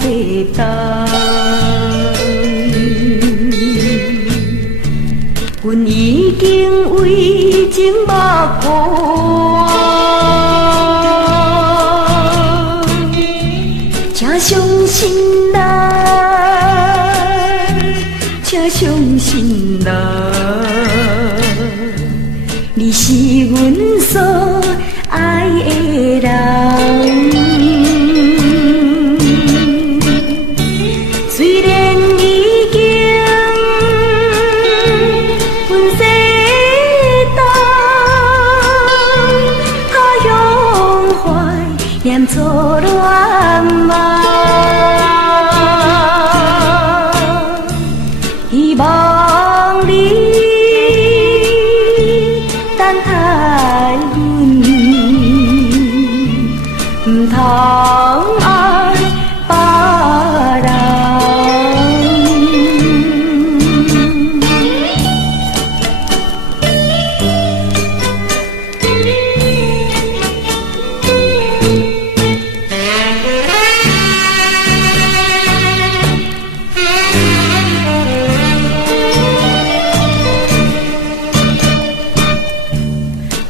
世间，阮已经为情目眶，请相信啦，请相信啦，你是阮所爱的人。虽然已经分世道，他向怀念初恋梦，希望你等待阮，唔通爱别人。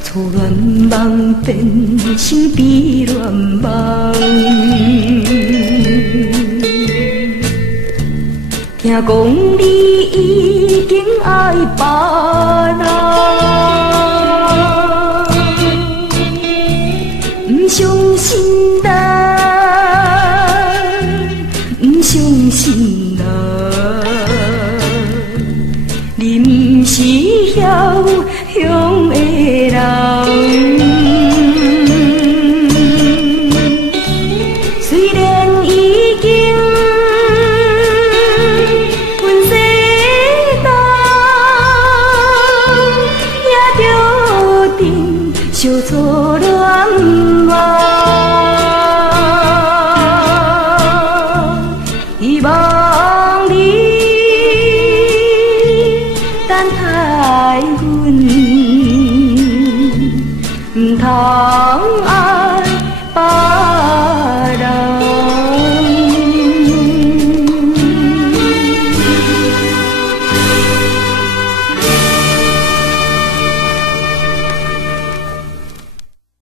初恋梦变成悲恋梦，听讲你已经爱别人，不相信啦，不相信啦，你不是遐乡的人。虽然已经分世道，也着定相初恋梦，希望你等待阮，唔通